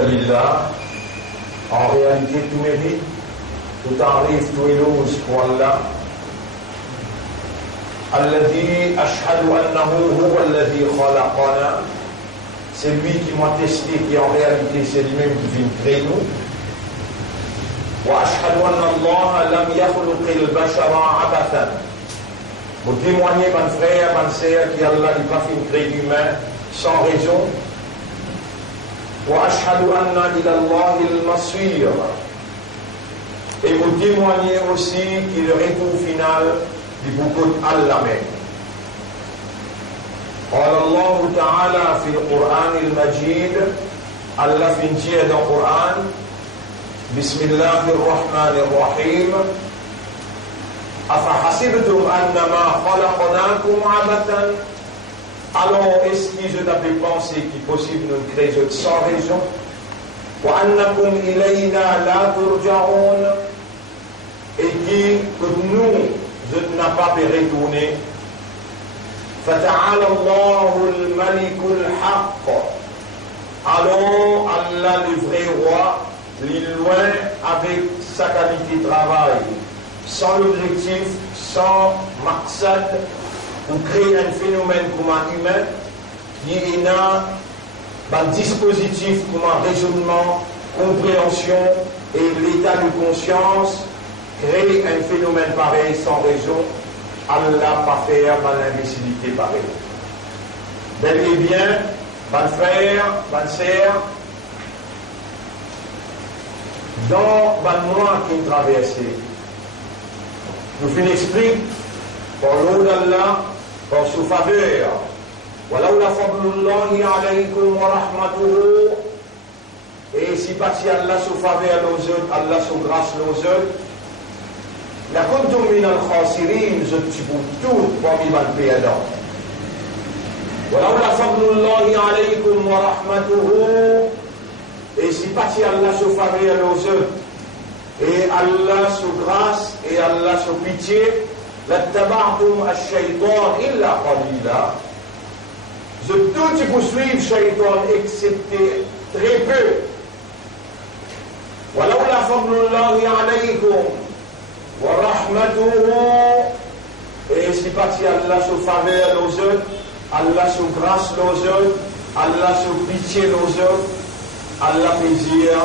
Lillah, en réalité tout mérite, tout arrive, tout éloge pour Allah. Alladhi ashhadu annahu huwa alladhi khalaqana, c'est lui qui m'a testé, qui en réalité c'est lui-même qui vient créer nous. Wa ashhadu anna Allah lam yakhluqil bashara abathan. Vous témoignez, mon frère, mon sœur, qu'Allah n'a pas fait créer l'humain sans raison. وأشهد أن إلى الله المصير. Et vous témoignez aussi qu'il le retour final du beaucoup d'Allah même. قال الله تعالى في القرآن المجيد, Allah fait dire dans le Coran, بسم الله الرحمن الرحيم, أفحسبتم أنما خلقناكم عبثا. Alors, est-ce que je t'avais pensé qu'il est possible de nous créer sans raison? وَأَنَّكُمْ إِلَيْنَا لَا تُرْجَعُونَ, et que nous, je n'ai pas pu retourner. فَتَعَالَى اللَّهُ الْمَلِكُ الْحَقِّ. Alors, Allah le vrai roi, il est loin avec sa qualité de travail, sans l'objectif, sans maqsad, pour créer un phénomène comme un humain qui est un dispositif comme un raisonnement, compréhension et l'état de conscience, créer un phénomène pareil sans raison, Allah pas faire l'imbécilité pareille. Bel et bien, bonne frère, bonne sœur, dans le mois qui traversé, nous faisons expliquer par l'eau d'Allah, par sa faveur. وَلَوْلَا فَضْلُ اللَّهِ عَلَيْكُمْ وَرَحْمَتُهُ. Et si pas si Allah sa faveur nos autres, Allah sa grâce nos autres, لَكُنْتُمْ مِنَ الْخَاسِرِينَ, je suis pour tout parmi les perdants. وَلَوْلَا فَضْلُ اللَّهِ عَلَيْكُمْ وَرَحْمَتُهُ. Et si pas si Allah sa faveur nos autres, et Allah sa grâce, et Allah sa pitié, لَاتَّبَعْتُمْ الشَّيْطَانَ إِلَّا قَلِيلًا. Je tout poursuivre Shaitan excepté très peu. وَلَوْلَا فَضْلُ اللَّهِ عَلَيْكُمْ وَرَحْمَتُهُ. Et c'est pas si Allah se faveur nos autres, Allah se grâce nos autres, Allah se pitié nos autres, Allah fait dire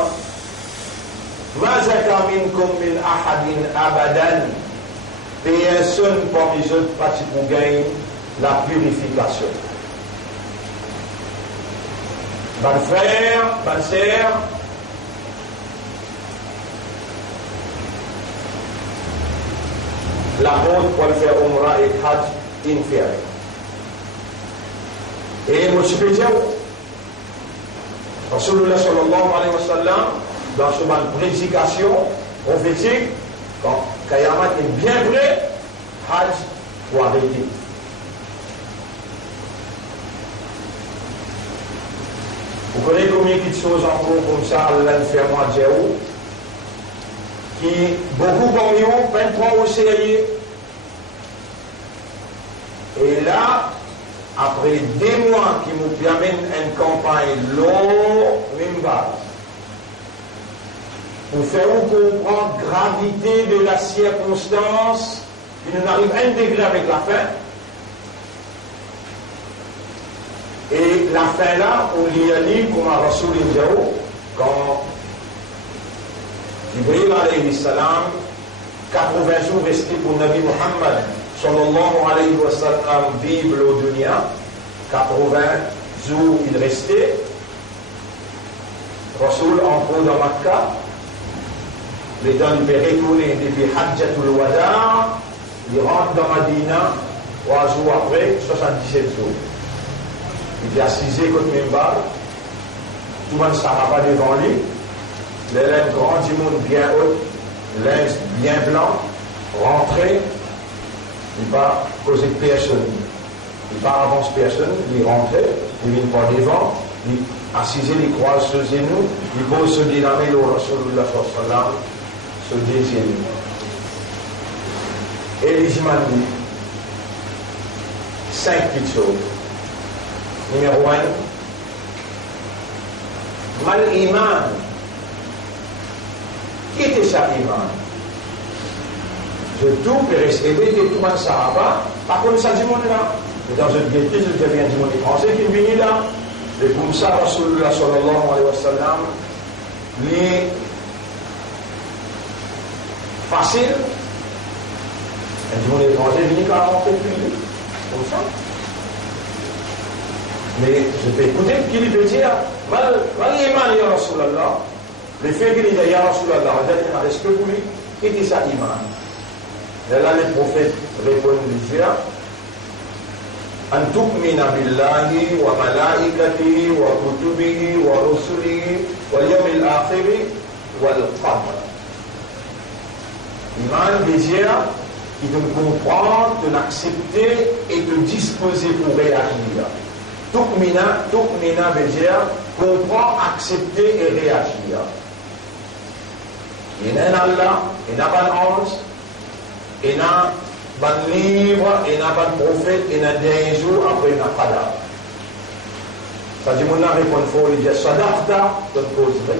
مَا زَكَى مِنْكُمْ مِنْ أَحَدٍ أَبَدًا. Personne parmi les autres partis pour gagner la purification. Bon frère, bonne sœur, la honte pour faire Umrah et Hajj inférieur. Et moi je peux dire, Rasulullah sallallahu alayhi wa sallam, dans son prédication prophétique, quand Kayamat est bien vrai, Hajj faut arrêter. Vous connaissez combien de choses encore comme ça, Allah nous fait moi dire, qui beaucoup parmi eux, 23 au sérieux. Et là, après des mois qui nous permettent une campagne longue, même base, pour faire comprendre la gravité de la circonstance qui nous arrive à intégrer avec la fin. Et la fin là, on l'y a dit comme à Rasoul Indjao, quand Jibril alayhi salam, 80 jours restés pour Nabi Muhammad sallallahu alayhi wa sallam vivre au dunya, 80 jours il restait, Rasoul entré dans Makkah, les temps il peut retourner depuis Hajjatul Wada, il rentre dans Madina, 3 jours après, 77 jours. Il est assisé contre Mimbar, tout le monde ne s'arrête pas devant lui, les laines grand du monde bien haute, linge bien blanc, rentré, il ne va causer personne, il ne va avancer personne, il rentre, il ne vient pas devant, il assisé, il croise sur ses genoux, il pose se dire la main au Rasulullah sallallahu se désire. Et les imams disent 5 petites choses. Numéro 1, Mal iman. Qui était ça, iman? Je tout répéter tout le sahaba, par contre, ça dit mon là. Dans une gaieté, je deviens du monde français qui vient là. Et comme ça, Rasulullah sallallahu alayhi wa sallam, les facile, et du monde étranger vient quand on fait plus. Comme ça. Mais je vais écouter ce qu'il veut dire. Mal iman, ya Rasulallah. Le fait qu'il dit, ya Rasulallah, est-ce que vous lui, qu'est-ce que ça iman? Et là, les prophètes répondent déjà. أن تؤمن بالله وملائكته وكتبه ورسله واليوم الآخر والقدر. Iman veut dire qu'il te comprend, te l'accepter et te disposer pour réagir. Tu'mina veut dire comprendre, accepter et réagir. Il y a un Allah, il y a un ange, il y a un livre, il y a un prophète, il y a un dernier jour, après il y a un qadar. Ça dit, mon répond fort, il dit, Sadaqta, tu ne causes vrai.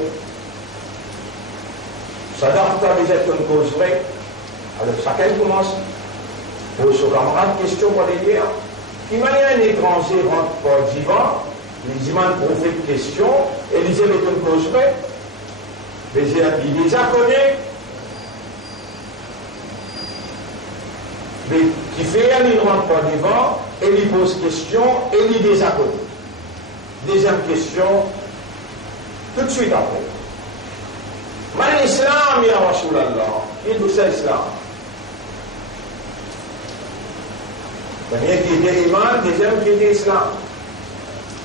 Sadaqta veut dire tu ne causes vrai. Alors chacun commence. Pour ce camarade, question pour les dire. Imaginez un étranger rentre par le divan, il dit, un prophète question, et il dit, mais tu ne causes vrai. Il déjà connaît. Mais qui fait un rentre par devant, et il pose question, et il déjà connaît. Deuxième question, tout de suite après. Mais l'islam, ya Rasulallah, il dit c'est l'islam. Premier qui était iman, deuxième qui était islam.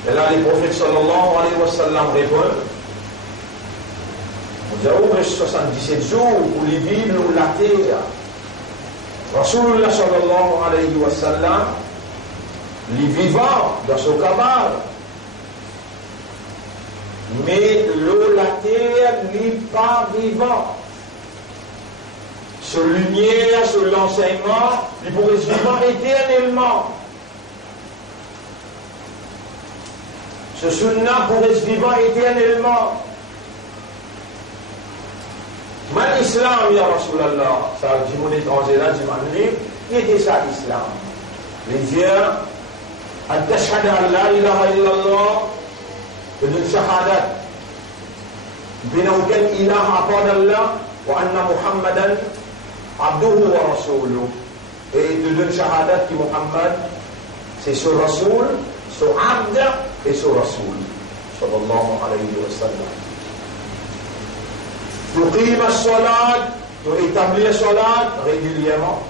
Et là, les prophètes sallallahu alayhi wa sallam répondent. Nous avons 77 jours pour les vivre la terre. Rasulullah sallallahu alayhi wa sallam, les vivants dans son cabal. Mais la terre n'est pas vivant. Ce lumière, ce l'enseignement, il pourrait se vivre éternellement. Ce sunnah pourrait se vivre éternellement. Mais l'islam, ya Rasulallah, ça dit mon étranger là, dit mon livre, qui était ça l'islam? Les dire, Ad-tashhada la ilaha illallah, بدون شهادة بين وكان إله أفضل الله وأن محمدا عبده ورسوله et بدون شهادة que Muhammad c'est ce Rasoul, ce Abd et ce Rasoul sallallahu alayhi wa sallam. تقيم الصلاة تétablir الصلاة régulièrement.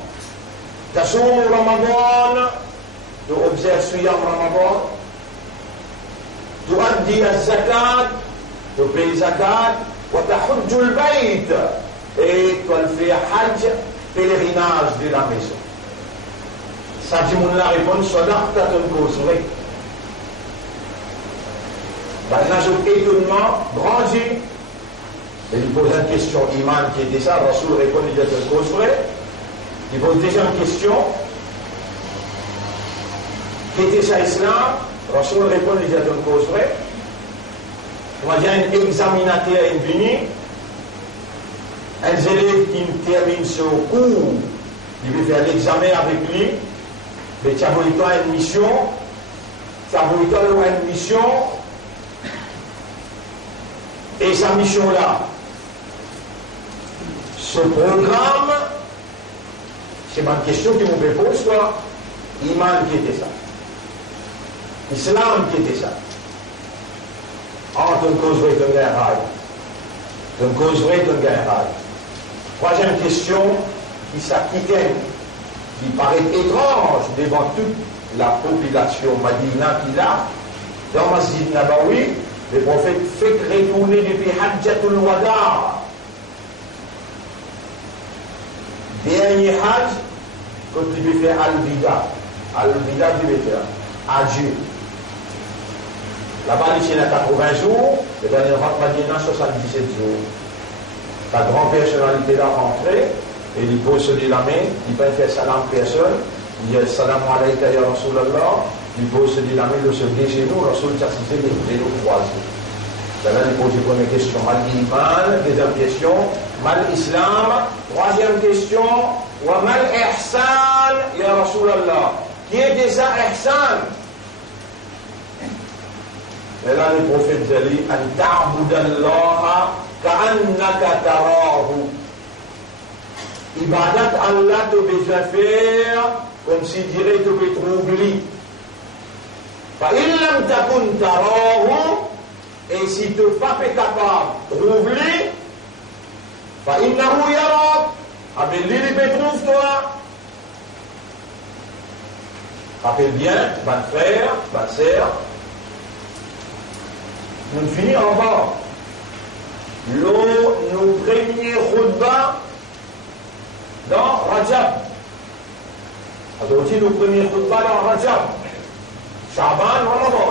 تصوم رمضان observe صيام رمضان. تؤدي الزكاة تبي زكاة وتحج البيت et tu fais hajj pèlerinage de la maison. Ça dit mon la réponse sadaqta ton cause vrai. Là j'ai étonnement grandi et il pose une question iman qui était ça, Rasoul répond il dit ton cause vrai. Il pose déjà une question qui était ça islam. Rasoul répond il dit une cause vraie. Moi j'ai un examinateur venu, un élève qui termine ce cours, il veut faire l'examen avec lui, mais tu as voulu une mission, et sa mission là, ce programme, c'est ma question qui me pose, toi, Iman qui était ça. Islam qui était ça. Entre une cause vraie et une guerre raille. Une cause vraie et une guerre raille. Troisième question, qui paraît étrange devant toute la population madina qu'il a. Dans Masjid Nabawi, le prophète fait retourner depuis Hajjatul Wada. Dernier Hajj, quand il veut faire Al-Vida. Al-Vida, il veut faire adieu. Là-bas, il y a 80 jours, et dans le Madina, 77 jours. La grande personnalité là rentrée, et il pose se dire la main, il peut faire salam personne, il dit salam alayka ya Rasulallah, il pose se dire la main, il se dit chez nous, Rasul Tchassisé, il dit nous croiser. Là, il pose la première question, mal iman, deuxième question, mal islam, troisième question, wa mal ihsan, ya Rasulallah. Qui est déjà ihsan? Et là, le prophète dit, an ta'budallaha ka'annaka tarahu. Ibadat Allah te besoin faire comme si dirait te peut troubler. Fa illam takun tarahu, et si tu n'es pas capable de troubler, fa innahu yarak, avec lui il peut trouver toi. Rappelle bien, ban frère, ban sœur, nous finissons en bas. Nos premiers khutbah dans Rajab. Alors, nos premiers khutbah dans Rajab. Shaban, Ramadan.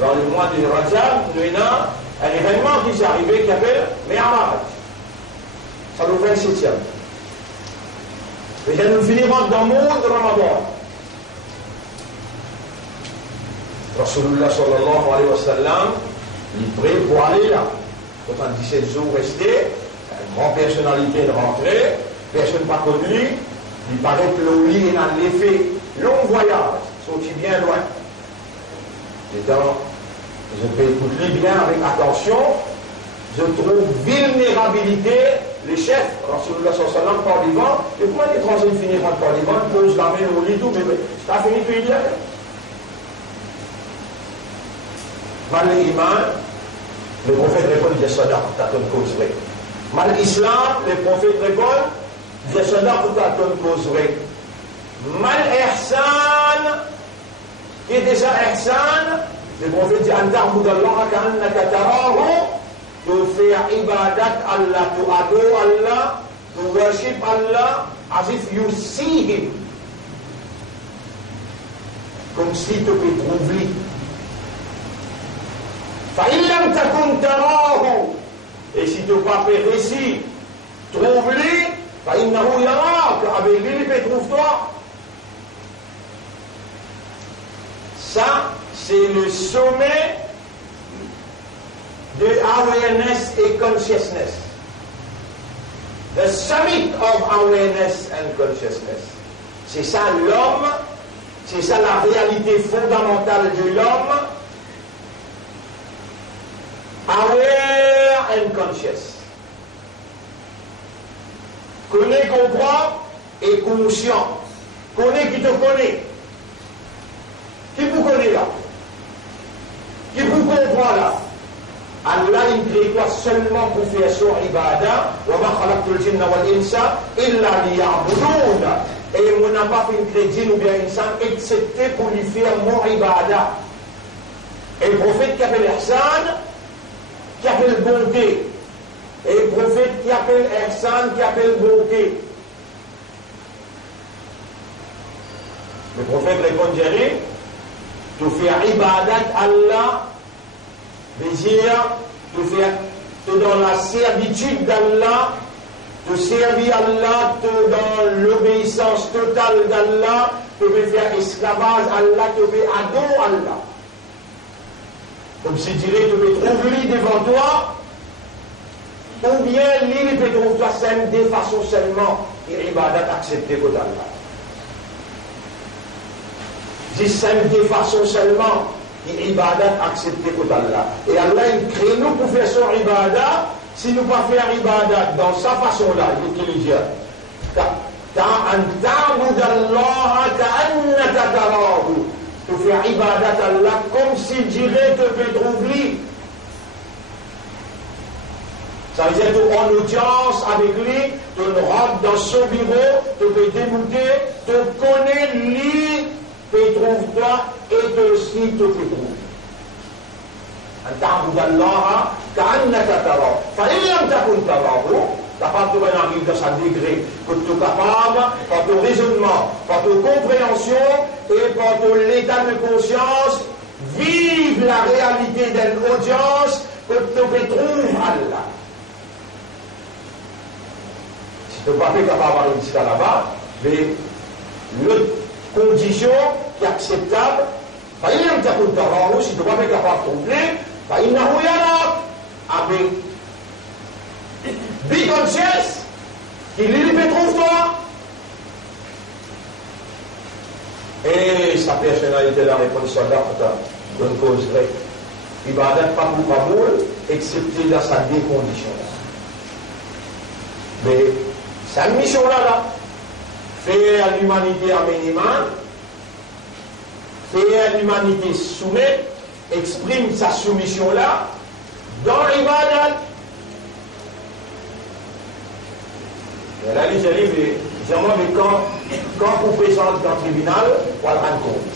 Dans le mois de Rajab, nous avons un événement qui s'est arrivé qui s'appelle Mi'raj. Ça nous fait le 7e. Et nous finirons dans le monde de Ramadan. Rasulullah sallallahu alayhi wa sallam, il prie pour aller là. Quand 17 jours restés, une grande personnalité de rentrer, personne pas connu, il paraît que le lit est en effet long voyage, sorti bien loin. Et donc, je peux écouter bien avec attention, je trouve vulnérabilité, les chefs, Rasulullah sallallahu alayhi wa sallam, par devant, et comment les étrangers finiront par devant, pose la main au lit, tout, mais c'est pas fini depuis hier. Mal l'iman, le prophète répond, il y a sadaq, t'as ton cause vraie. Mal l'islam, le prophète répond, il y a sadaq, t'as ton cause vraie. Mal ihsan, qui est déjà ihsan, le prophète dit, an ta'budallaha ka'annaka tarahu, tu fais ibadat Allah, tu adores Allah, tu worship Allah, as if you see him. Comme si tu peux trouver. فَإِلَّمْ تَكُنْ تَرَاهُ, et si tu n'as pas réussi, trouve-le, فَإِنَّهُ يَرَاكَ, avec lui, il peut trouver toi. Ça, c'est le sommet de awareness et consciousness. The summit of awareness and consciousness. C'est ça l'homme, c'est ça la réalité fondamentale de l'homme. Aware and conscious. Connais, comprend et conscient. Connais qui te connaît. Qui vous connaît là? Qui vous comprend là? Allah, il crée toi seulement pour faire son ibadah. Wa ma khalaqtul jinna wal insa illa liya'budun. Et on n'a pas fait une crédit ou bien insan excepté pour lui faire mon ibadah. Et le prophète qui appelle Ihsan, qui appelle bonté, et le prophète qui appelle ihsan, qui appelle bonté. Le prophète répond, Jérémie, tu fais ibadat Allah, désir, tu dans la servitude d'Allah, tu servis Allah, tu dans l'obéissance totale d'Allah, tu peux faire esclavage Allah, tu peux adorer Allah. Comme si tu dirais, tu peux trouver lui devant toi, ou bien lui peut trouver toi de façon seulement, et ibadat accepté pour Allah. Dis de façon seulement, et ibadat accepté pour Allah. Et Allah, il crée nous pour faire son ibadat, si nous ne pas faire ibadat dans sa façon-là, il est dire. أن تعبد الله كأنك تراه. Tu fais ibadat Allah comme si Dieu te peut trouver. Ça veut dire que tu es en audience avec lui, tu rentres dans son bureau, tu peux débuter, tu connais lui, tu trouves toi et tu aussi te trouves. أن تعبد الله كأنك تراه فإن لم تكن تراه. Capable de arriver dans sa degré, que tu es capable, par ton raisonnement, par ton compréhension et par ton état de conscience, vive la réalité d'une audience que tu peux trouver Allah. Si tu n'es pas capable d'aller jusqu'à là-bas, mais l'autre condition qui est acceptable, si tu n'es pas capable de trouver, فإنه يراك avec be conscious qu'il lui trouve toi. Et sa personnalité la réponse d'Arta d'une cause vraie. Ibadat pas pour amour, excepté dans sa décondition. Mais sa mission là, faire à l'humanité un minimum, faire à l'humanité soumettre, exprime sa soumission là dans l'ibadat. Et là, les livres, mais quand vous présentez dans le tribunal, on va le rendre compte.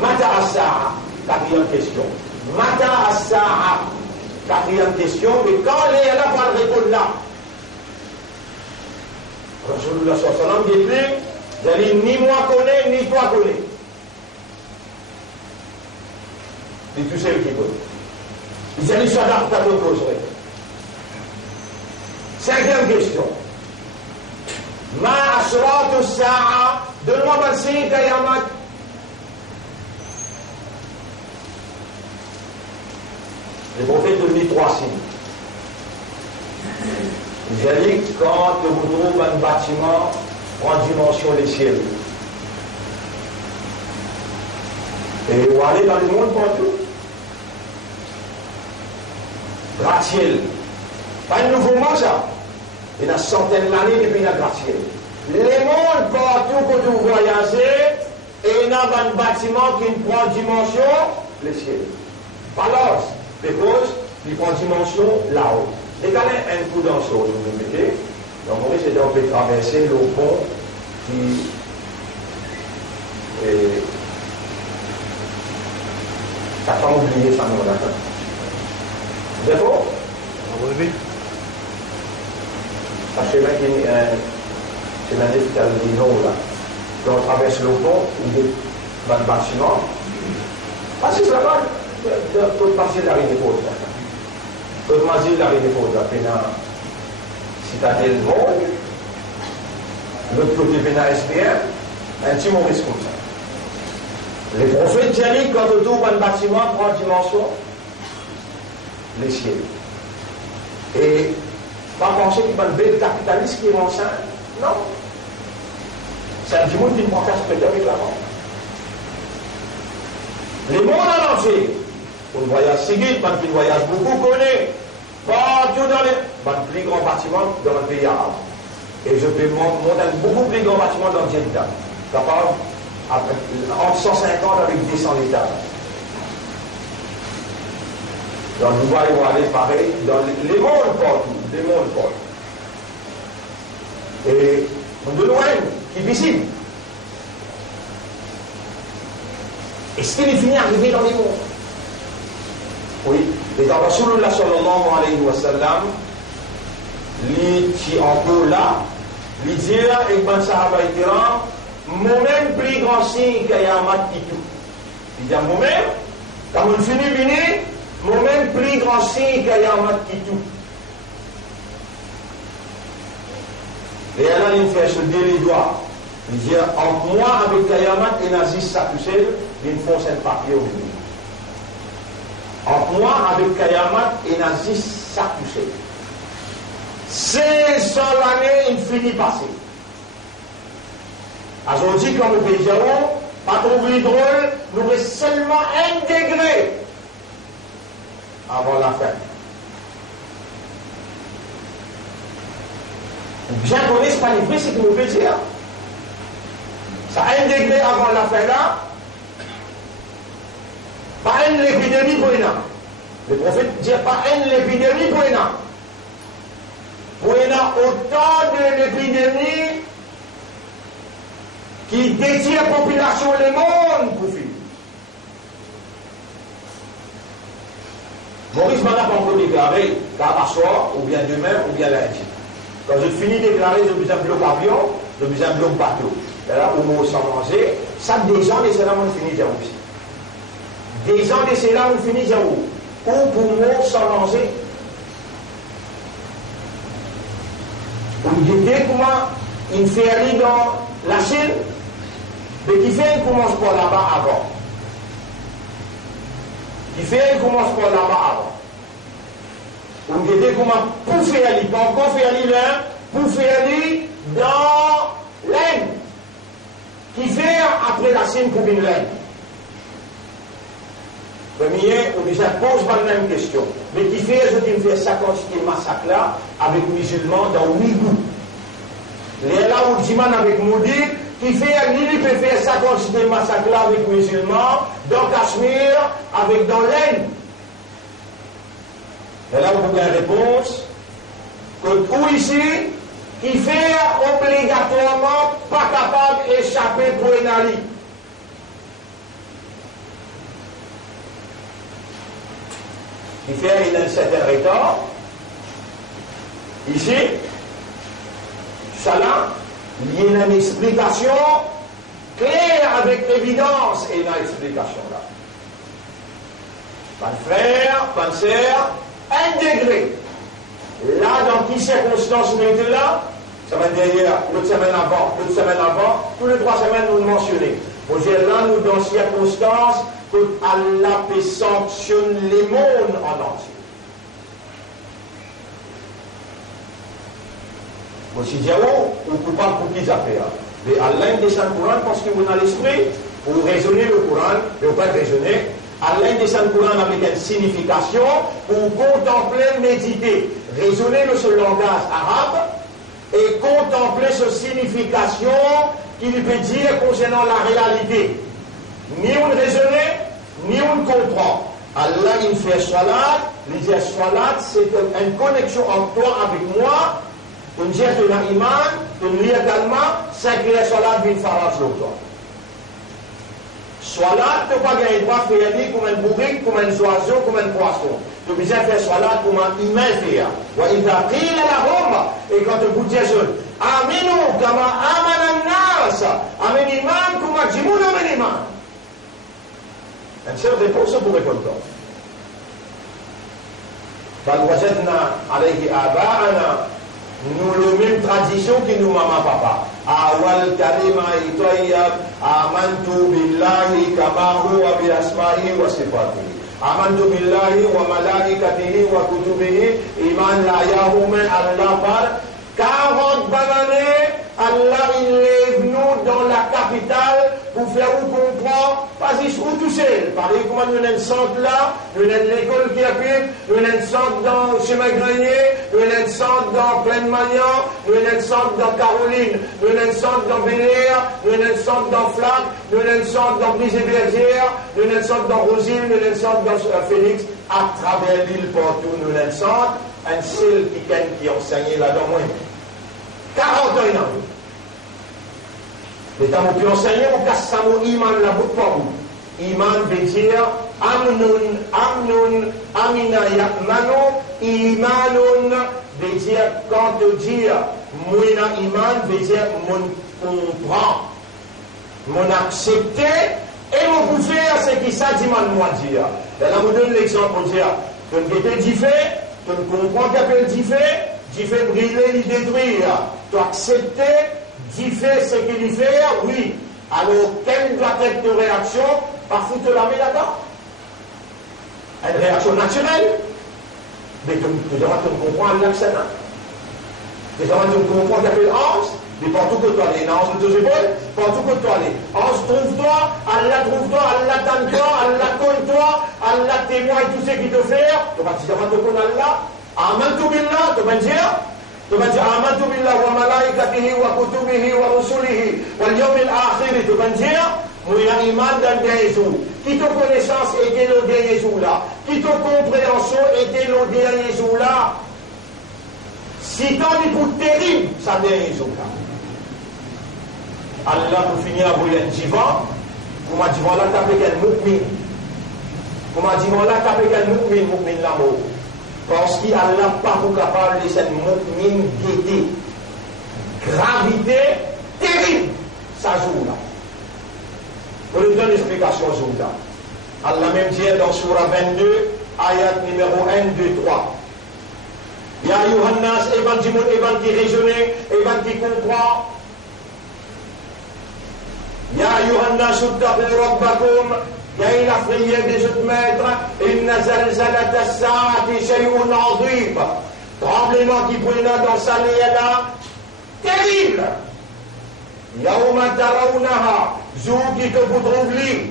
Mata Assa'a, quatrième question. Mata Assa'a, quatrième question, mais quand les là, on va le répondre là. Rasulullah sallallahu alayhi wa sallam dit, ni moi connais, ni toi connais. C'est tout seul qui connaît. Il dit, ça n'a pas de cause. Cinquième question. Ma ashratu sa'a, donne-moi un signe Kayamat. Les prophètes donnent trois signes. Ils ont dit quand vous trouvez un bâtiment en dimension des ciels. Et vous allez dans le monde partout. Gratte-ciel. Pas un nouveau mot ça. Il y a une centaine d'années depuis la gratte-ciel. Les mondes partout quand vous voyagez, et il y a un bâtiment qui prend dimension, le ciel. Alors, because il prend dimension là-haut. Décalez un coup dans ce que vous mettez. Donc, on risque de traverser le pont qui est. Ça fait oublier ça, non, d'accord. D'accord? Oui. Parce que là, c'est la définition du nom là. Quand on traverse le pont, il y a un bâtiment. Ah, c'est ça, tout passer de la rive faute. Tout passer de la rive faute. Puis, citadelle monde, l'autre côté, puis, SPM, un petit mauvais comme ça. Les prophètes disent quand on trouve un bâtiment, prend dimension, les ciels. Et pas penser qu'il y a un bel capitaliste qui est enceinte. Non. C'est un petit monde qui ne prend qu'à se péter avec la mort. Les mondes en entier, on voyage seguide, on voyage beaucoup connu, partout dans les plus grands bâtiments dans le pays arabe. Et je peux monter un beaucoup plus grand bâtiment dans le Jeddah, capable entre 150 avec 200 étages. Dans Dubaï, on va aller pareil, dans les mondes partout, les mondes partout. Et de loin, qui est visible. Est-ce qu'il est fini arriver dans les mondes? Oui. Et dans Rasulullah sallallahu alayhi wa sallam, lui qui en peut là, lui dit, et ben sahaba itiram, moi-même plus grand signe qu'il y a un mat qui tout. Il dit, moi-même, quand on finit venir, moi-même plus grand signe qu'il y a un mat qui tout. Et là, il fait se dire les doigts. Il dit, entre moi avec Kayamat et Nazis Sakusel, il faut un papier au milieu. Entre moi avec Kayamat et Nazis Sakusel. 500 années, il finit passer. Aujourd'hui, comme le pays pas trouvé drôle, nous reste seulement 1 degré avant la fin. Bien connaître, ce n'est pas les vrais, c'est que nous pouvons dire. Ça a 1 degré avant la fin là. Pas une épidémie pour une. Le prophète dit pas une épidémie pour une. Pour une autant de l'épidémie qui détient la population du monde pour finir. Maurice Mana pas encore déclaré qu'à soir, ou bien demain, ou bien lundi. Quand je finis de déclarer, je besoin de bloc avion, je besoin de bloc bateau. Et là, au mot sans manger, ça, des gens, les cela, on finit zéro aussi. Des gens, les cela, on finit zéro. Ou pour mot sans manger. Vous dites comment il fait aller dans la Chine, mais qui fait, il commence par là-bas avant. Qui fait, il commence par là-bas avant. On dit comment pour faire aller, pas encore faire aller là, pour faire aller dans l'aine. Qui fait après la scène pour une laine. Premier, on déjà pose pas la même question. Mais qui fait, je dis, fait ça quantité massacre là, avec les musulmans dans Ouïghour. Les là où Diman avec Moudi, qui fait, lui, peut faire ça quantité massacre là avec les musulmans, dans Cachemire, avec dans l'Inde. Et là, vous avez une réponse. Que où ici, qui fait obligatoirement pas capable d'échapper pour une allie. Qui fait il a un certain retard. Ici, ça là, il y a une explication claire avec évidence et une explication là. Pas de frère, pas de sœur, intégré. Là, dans quelle circonstance on était là? Ça va derrière, l'autre semaine avant, tous les 3 semaines nous le mentionnons. Vous êtes là, nous, dans circonstance que Allah peut sanctionner les mondes en entier. Vous aussi dire, oh, on ne peut pas pour qu'ils affaires. Mais Allah descend le Coran parce que vous avez l'esprit, vous raisonnez le Coran, mais vous ne pouvez pas raisonner. Allah descend le Coran avec une signification pour contempler, méditer, raisonner le seul langage arabe et contempler cette signification qu'il peut dire concernant la réalité. Ni on raisonne, ni on comprend. Allah il fait salat, il dit salat c'est une connexion entre toi avec moi, une geste de l'iman, une lien également, c'est que la salat vient faire sur toi. Salat, tu ne peux pas gagner droit à faire comme un bourrique, comme un oiseau, comme un poisson. Tu peux bien faire salat comme un humain fait. Et quand tu goûtes Jésus, Aminu, kama amana nas, amen iman, kuma jimoun amen iman. Une seule réponse pour répondre. Bal wajadna alayhi aba'ana. Nous, la même tradition que nous, maman, papa. Awal kalima itoyab, amantu billahi kama huwa bi asma'i wa sifatihi. Amantu billahi wa malaikatihi wa kutubihi, iman la yahumen Allah par 40 bananes, Allah il est venu dans la capitale pour faire vous comprendre, pas juste où tout seul. Par exemple, nous avons un centre là, nous avons l'école qui occupe, nous avons un centre dans Chemin Grenier, nous avons un centre dans Plaine Magnan, nous avons un centre dans Caroline, nous avons un centre dans Bel Air, nous avons un centre dans Flac, nous avons un centre dans Brise-et-Bergère, nous avons un centre dans Rosine, nous avons un centre dans Phoenix, à travers l'île partout, nous avons un centre, un seul qui enseignait là-dedans, moi. 40 ans, il en a. Les temps où tu enseignes, on casse ça, mon iman, la boucle par vous. Iman veut dire, amnun, amina, yakmano, imanun, veut dire, quand tu dis, moina iman, veut dire, mon comprend, mon accepter, et mon faire, c'est qui ça dit, moi dire. Là, on donne l'exemple pour dire, que tu ne dis fait, tu ne comprends qu'appelle dit fait, tu fais brûler, il détruire. Tu acceptes, tu fais ce qu'il fait, oui. Alors, quelle doit être ta réaction? Parfois, tu la mets là-dedans. Une réaction naturelle. Mais tu comprends l'accent. Tu comprends qu'appelle Anse. Mais partout que tu allais, Anse de tes épaules, partout que tu allais. Anse trouve-toi, Allah trouve-toi, Allah t'aime-toi, Allah colle-toi, Allah témoigne tout ce qu'il te fait. Tu vas dire, tu connais Allah. Amantu billah, tu vas dire, Amantu billah wa malaikatihi wa kutubihi wa rusulihi wa al-yawmil akhir, tu vas dire, moi j'ai iman dans Jésus. Qui te connaissance était le dernier jour là, qui te compréhension était le dernier jour là. Si t'en es pour terrible, ça dernier jour là. Allah pour finir à vous un divan, vous m'a dit voilà t'appelles quel mu'min. Vous m'a dit voilà t'appelles quel mu'min l'amour. Parce qu'Allah n'a pas capable de cette mu'min guetter. Gravité terrible, ça joue là. On lui donne l'explication jour là. Allah même dit dans Surah 22, ayat numéro 1, 2, 3. Ya Yohannas, Evan qui raisonne, Evan qui comprend. Ya Yohannas, uttaqu rabbakum, gagne la prière des autres maîtres, inna zalzalata as-saati shay'un 'azim. Tremblement qui prenait dans sa là, terrible. Yawma tarawnaha, jour qui que vous trouvez,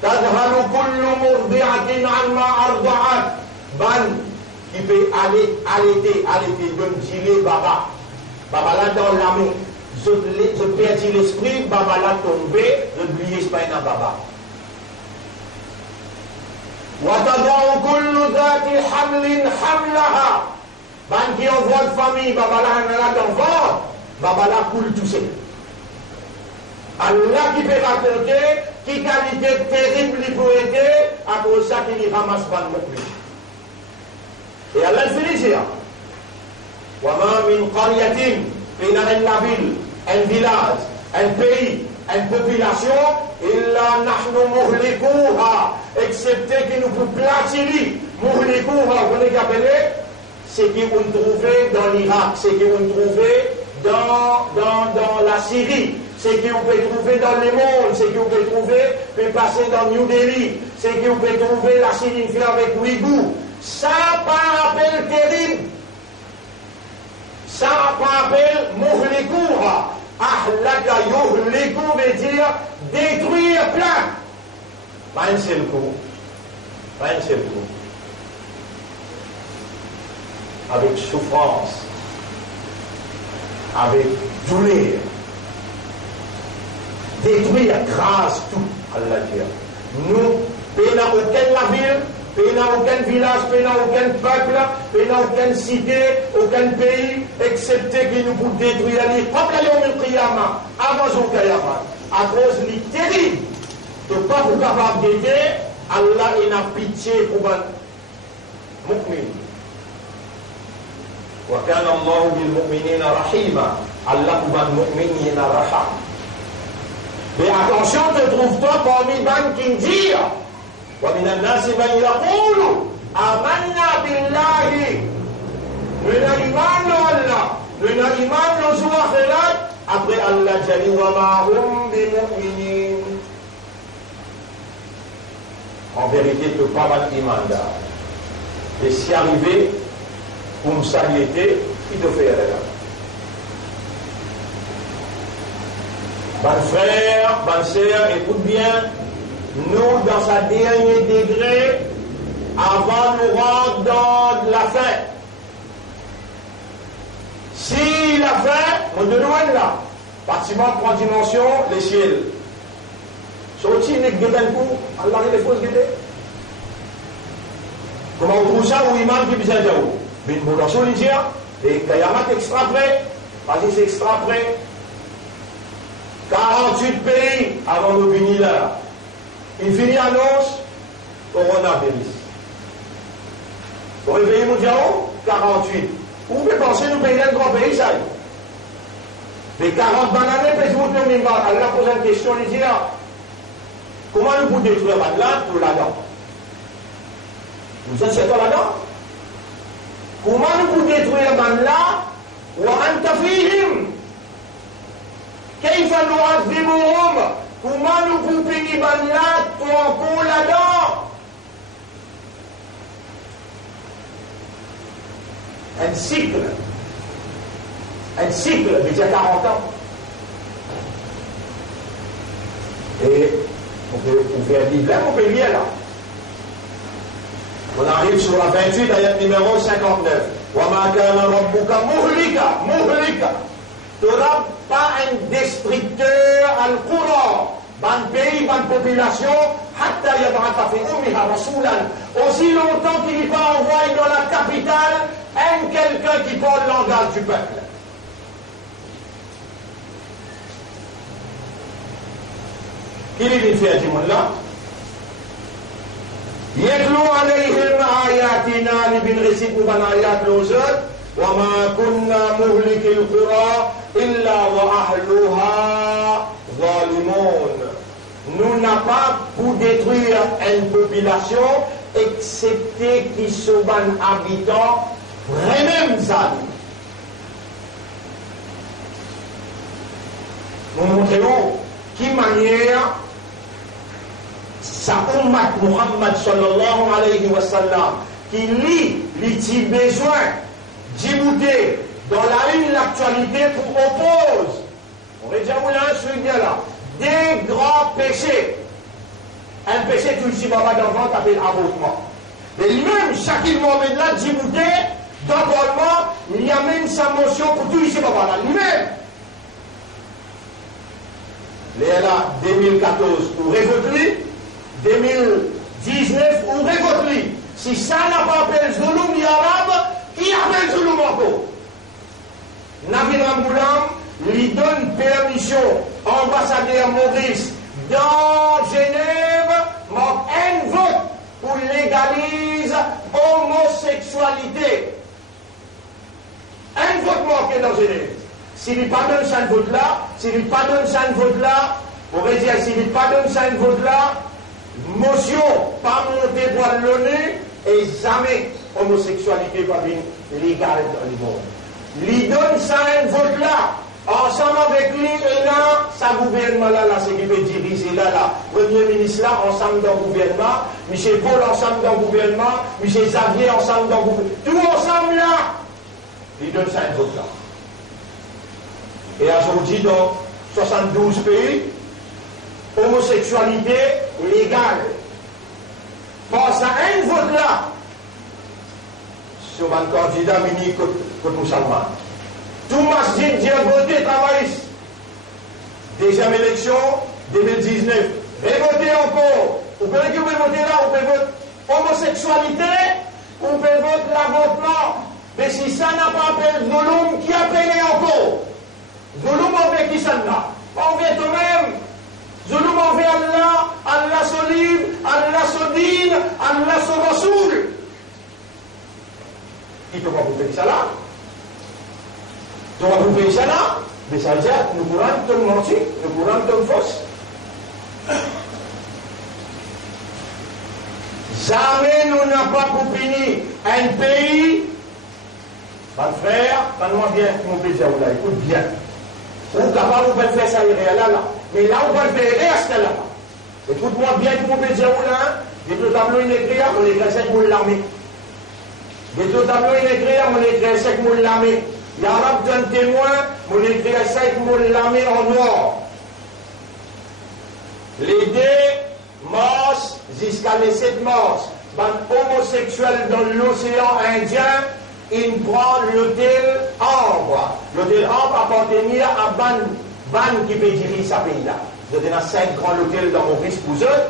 tadhalu kullu murdi'atin 'amma arda'at. Ban qui peut allaiter, comme gilet baba. Baba là dans la main. Je perdis l'esprit, baba là tombé, je oublié ce pas baba. وَتَضَعُ كُلُّ ذَاتِ حَمْلٍ حَمْلَهَا. Ban qui envoie de famille, baba là dans ventre, baba là coule tout seul. Allah qui peut raconter, qui qualité terrible il peut être, à cause de ça qu'il ramasse ban mokli. Et Allah finit dire, وَمَا مِنْ قَرْيَةٍ فِينَا la ville, un village, un pays, une population, إِلَّا نَحْنُ مُهْلِكُوهَا, excepté que nous pouvons placer مُهْلِكُوهَا, vous connaissez appelé, ce qu'on trouvait dans l'Irak, ce qu'on trouvait dans la Syrie, ce qu'on peut trouver dans le monde, ce qu'on peut trouver, peut passer dans New Delhi, ce qu'on peut trouver la Syrie avec Ouïghour. Ça pas appel terrible. Ça pas appel muhlikuha. Ahlaka yuhliku veut dire détruire plein. Pas un seul coup. Pas un seul coup. Avec souffrance. Avec douleur. Détruire, grâce tout. Allah dit. Nous, il n'y a aucune ville. Il n'y a aucun village, il n'y a aucun peuple, il n'y a aucune cité, aucun pays, excepté que nous pouvons détruire les peuples avant son Kayama. À cause du terrible de ne pas vous capable d'aider, Allah n'a pitié pour les mu'min. Wa kana Allahu bil mu'minina rahima. Allah pour les mu'minina rahim. Mais attention, te trouves-toi parmi les gens qui disent ومن الناس من يقول آمنا بالله من الإيمان الله من الإيمان نزول آخرات après Allah dit وما هم بمؤمنين. En vérité, tu ne peux pas battre l'iman là. Et si arrivé, comme ça il était, qui te fait là? Bon frère, bonne sœur, écoute bien. Nous, dans sa dernier degré, avant nous rendre dans la fin. Si la fin, on de loin là, bâtiment prend dimension, les ciels. Sorti, il est guédé un coup, Allah il est faux guédé. Comment on trouve ça, où il manque du bizarre de haut? Mais une motivation, il dit, et Kayamat extra près, parce que c'est extra près. 48 pays avant de venir là. Il finit annonce, coronavirus. Vous réveillez mondial, 48. Vous pouvez penser nous payer un grand pays, ça y est. Les 40 bananes, puis vous tenez une balle. Allah pose une question, il dit, comment nous pouvons détruire la là pour là-dedans? Vous êtes c'est là-dedans? Comment nous pouvons détruire la là? Wa anta fihim. Kayfa nu'adhibuhum? Comment nous pouvons payer là, toi encore là-dedans? Un cycle de déjà 40 ans. Et on peut faire vivre là, on peut lire là. On arrive sur la 28, ayat numéro 59. وَمَا كَانَ رَبُّكَ مُهْلِكَ. Tu n'auras pas un destructeur al-Qura, ban pays, ban population, hatta yab'atha fi ummiha rasulan. Aussi longtemps qu'il n'est pas envoyé dans la capitale un quelqu'un qui parle le langage du peuple. Qui lui fait du monde là? يتلو عليهم آياتنا لبنغسك بنايات لوزر وما كنا مهلك القرى إلا وأهلها ظالمون. Nous n'avons pas pour détruire une population excepté qui sont habitants vraiment zalim. Nous montrons qui manière sa ummat Muhammad sallallahu alayhi wa sallam, qui lit les besoins d'immuter dans la une l'actualité pour oppose, on va dire là, des grands péchés. Un péché tout ici, baba d'enfant, s'appelle avortement. Mais lui-même, chaque Mohamed là, d'immuter, d'envolement, il y a même sa motion pour tout ici, baba là, lui-même. Là, 2014, ou révolte-lui, 2019, ou révolte-lui. Si ça n'a pas appelé Zouloum, arabe, qui appelle Zouloum encore? Nabil Ramboulam lui donne permission, ambassadeur Maurice, dans Genève, manque un vote pour légaliser l'homosexualité. Un vote manqué dans Genève. S'il ne pardonne ça vote-là, s'il ne pardonne ça vote-là, on va dire, s'il ne pardonne ça vote-là, motion, pas monter pour l'ONU, et jamais homosexualité va venir légale dans le monde. Il donne ça vote-là, ensemble avec lui, et là, sa gouvernement là, c'est qui peut diriger là, Premier ministre là, ensemble dans le gouvernement, Michel Paul ensemble dans le gouvernement, Michel Xavier ensemble dans le gouvernement, tout ensemble là, il donne ça vote-là. Et aujourd'hui, dans 72 pays, homosexualité légale. Face à un vote là, sur un candidat mini contre musulman. Tout masjid dit voté travailliste. Deuxième élection, 2019. Révoter encore. Vous pouvez voter là, vous pouvez voter homosexualité, vous pouvez voter l'avortement. Mais si ça n'a pas appelé Zouloum, qui appelait encore? Zouloum envers qui ça n'a? Envers toi-même. Zouloum envers Allah, Allah solide, Allah sodine, Allah son Rasoul. Qui peut pas vous faire ça là? Tu vas vous faire ça là? Mais ça veut dire que nous pourrons te mentir, nous pourrons te fausse. Jamais nous n'avons pas pour finir un pays. Mon frère, parle-moi bien, mon plaisir, écoute bien. Ou capable de faire ça là. Mais là, on va le faire, reste là. Écoute-moi bien, mon plaisir, j'ai le tableau écrit, on écrit 5 moules l'armée. J'ai le tableau écrit, on écrit 5 moules l'armée. L'arabe donne témoin, on écrit 5 moules l'armée en noir. Les 2 mars jusqu'à les 7 mars, un homosexuel dans l'océan Indien, il prend l'hôtel Ambre. L'hôtel Ambre appartenait à Ban qui peut diriger ce pays-là. Vous avez 5 grands hôtels dans Maurice pour eux.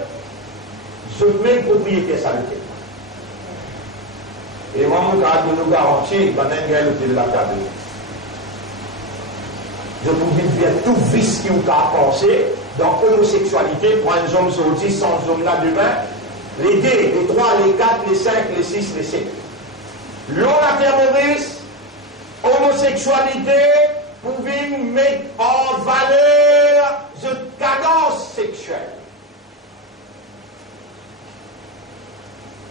Ce même propriétaire, ça l'hôtel. Et moi, mon cas de nous garantir, il va y avoir l'hôtel là. Je vous dis bien tout vice qui vous a pensé dans l'homosexualité pour un homme sur 10, 100 hommes là demain. Les 2, les 3, les 4, les 5, les 6, les 7. L'on a terroriste, homosexualité, pouvait mettre en valeur cette cadence sexuelle.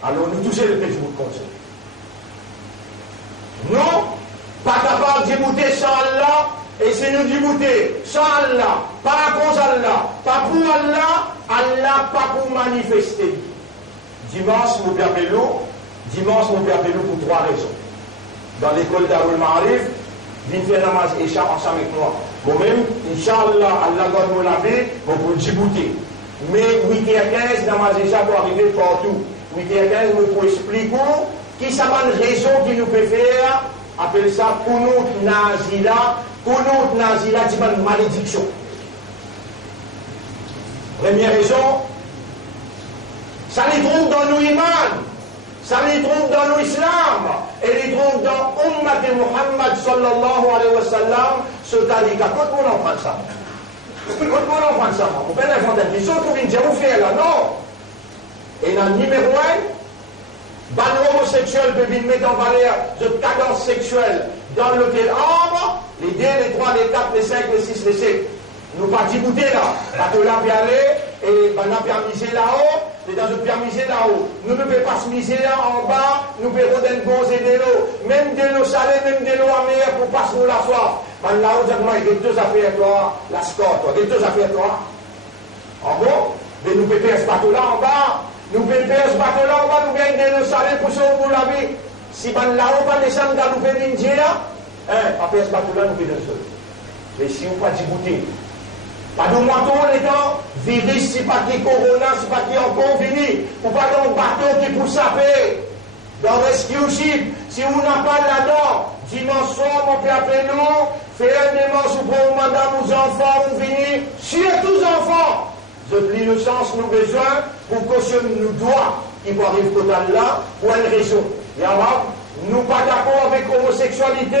Alors nous touchons le petit bout de conseil. Non, pas capable d'immuter sans Allah, et c'est nous d'immuter sans Allah, pas à cause d'Allah, pas pour Allah, Allah pas pour manifester. Dimanche, mon père Bello, pour 3 raisons. Dans l'école d'Arul Ma'arif, viens faire namaz Isha ensemble avec moi. Moi-même, Inch'Allah, Allah va nous laver, on peut Djibouti. Mais 8h15, namaz Isha pour arriver partout. 8h15, nous pouvons expliquer qui ça va une raison qui nous peut faire, appelle ça Kunut Nazila. Kunut Nazila, c'est une malédiction. Première raison, ça les trouve dans nos imams. Ça les trouve dans l'islam, et les trouve dans Ummat Muhammad sallallahu alayhi wa sallam, ce tariqa. Tout le monde en prend ça. Tout le monde en prend ça. Vous pouvez l'inventer. Ils sont tous venus vous faire là, non. Et dans le numéro 1, ban homosexuel peut venir mettre en valeur de cadence sexuelle dans l'hôtel Ambre, les 2, les 3, les 4, les 5, les 6, les 7. Nous pas d'immuter là. Parce que là, puis aller, et on a permis là-haut. Et dans le permis là-haut, nous ne pouvons pas se miser là en bas, nous pouvons donner de l'eau, même de l'eau salée, même de l'eau amère pour passer nous la soif. Mais là-haut, il y a 2 affaires, toi, la score, toi, il y a 2 affaires, toi. En gros, Mais nous pépère ce bateau là en bas. Nous pépère ce bateau là en bas, nous gagnons nos salaires pour sauver pour la vie. Si ben là-haut, pas descendre dans nous faire l'Indien, pas faire ce bateau là, nous faisons seul. Mais si on pas Djibouti, pas de moto les temps, virus, si pas qui corona, si pas qui encore vini, ou pas dans un bateau qui pour saper, dans rescue ship, si on n'a pas là-dedans, dimanche soir, on peut appeler nous, faire un démarche pour madame aux enfants, on vini, surtout aux enfants. De l'innocence, nous besoin, pour cautionner nos droits, qui vont arriver total là, pour une raison. Yara, nous pas d'accord avec l'homosexualité